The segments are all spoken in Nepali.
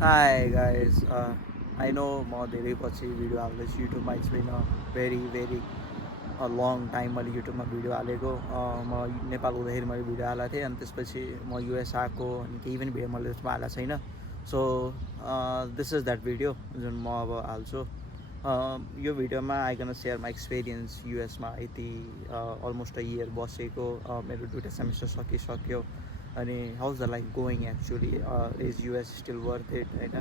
Hi guys, I know म धेरै पछि भिडियो हाल्दैछु युट्युबमा. It's been a very long time मैले युट्युबमा भिडियो हालेको. म नेपाल हुँदाखेरि मैले भिडियो हालेको थिएँ, अनि त्यसपछि म युएस आएको अनि केही पनि भिडियो मैले त्यसमा हालेको छैन. So this is that video जुन म अब हाल्छु. यो भिडियोमा I can share my experience युएसमा यति अलमोस्ट अ इयर बसेको. मेरो दुइटा सेमेस्टर सकिसक्यो अनि how's the life going actually. Is US still worth it होइन.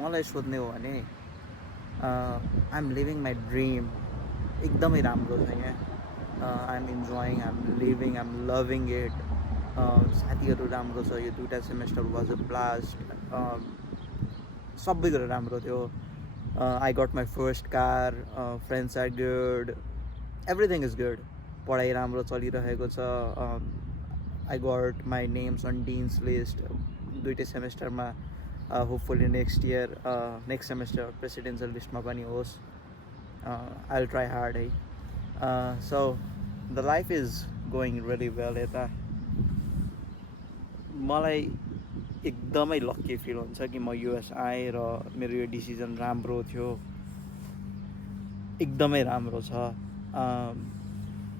मलाई सोध्ने हो भने I am living my dream. एकदमै राम्रो छ यहाँ. I am enjoying, I am living, I am loving it. साथीहरू राम्रो छ. यो दुइटा सेमेस्टर वाज अ ब्लास्ट. सबै कुरो राम्रो थियो. I got my first car. Friends are good. Everything is good. पढाइ राम्रो चलिरहेको छ. I got my names on dean's list दुइटै सेमेस्टरमा. Hopefully next year next semester presidential लिस्टमा पनि होस्. आई विल ट्राई हार्ड है. So the life is going really well. यता मलाई एकदमै लक्की फिल हुन्छ कि म युएस आएँ र मेरो यो डिसिजन राम्रो थियो. एकदमै राम्रो छ.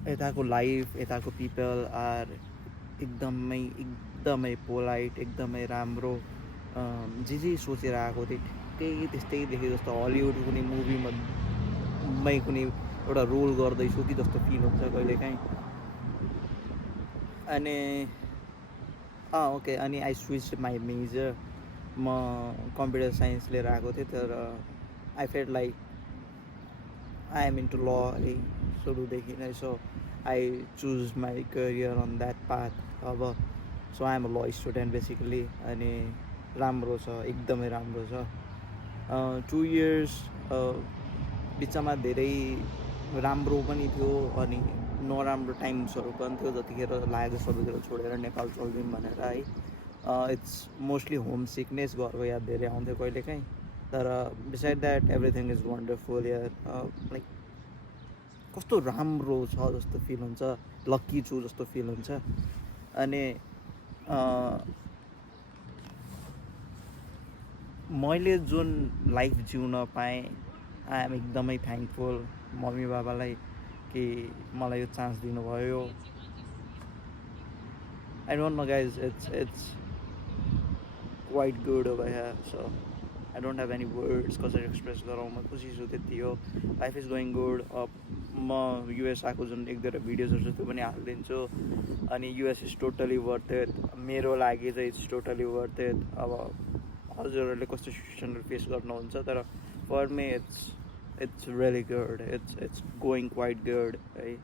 यताको लाइफ, यताको पिपल आर एकदमै पोलाइट, एकदमै राम्रो. जे सोचेर आएको थिएँ त्यही त्यस्तै देखेँ. जस्तो हलिउड कुनै मुभीमा कुनै एउटा रोल गर्दैछु कि जस्तो फिल हुन्छ कहिलेकाहीँ. अनि ओके, अनि आई स्विच माई मेजर. म कम्प्युटर साइन्स लिएर आएको थिएँ, तर I felt like I am into law है सुरुदेखि नै. So I choose my career on that path. अब so I am a law student basically. अनि राम्रो छ, एकदमै राम्रो छ. 2 इयर्स बिचमा धेरै राम्रो पनि थियो अनि नराम्रो टाइम्सहरू पनि थियो. जतिखेर लागेको सबै कुरो छोडेर नेपाल चल्दिउँ भनेर है. इट्स मोस्टली होम सिकनेस, घरको याद धेरै आउँथ्यो कहिलेकाहीँ. तर beside that everything is wonderful यार. लाइक कस्तो राम्रो छ जस्तो फिल हुन्छ. लक्की छु जस्तो फिल हुन्छ. अनि मैले जुन लाइफ जिउन पाएँ, आई एम एकदमै थ्याङ्कफुल मम्मी बाबालाई कि मलाई यो चान्स दिनुभयो. I don't know guys, it's quite good over here. So I don't have any words कसरी एक्सप्रेस गरौँ. म खुसी छु, त्यति हो. Life is going good. म युएस आएको जुन एक दुईवटा भिडियोजहरू छ त्यो पनि हालिदिन्छु. अनि US is totally worth it. मेरो लागि चाहिँ इट्स टोटली वर्थ इट. अब हजुरहरूले कस्तो सिचुएसनहरू फेस गर्नुहुन्छ, तर for me it's really good. It's going quite good है.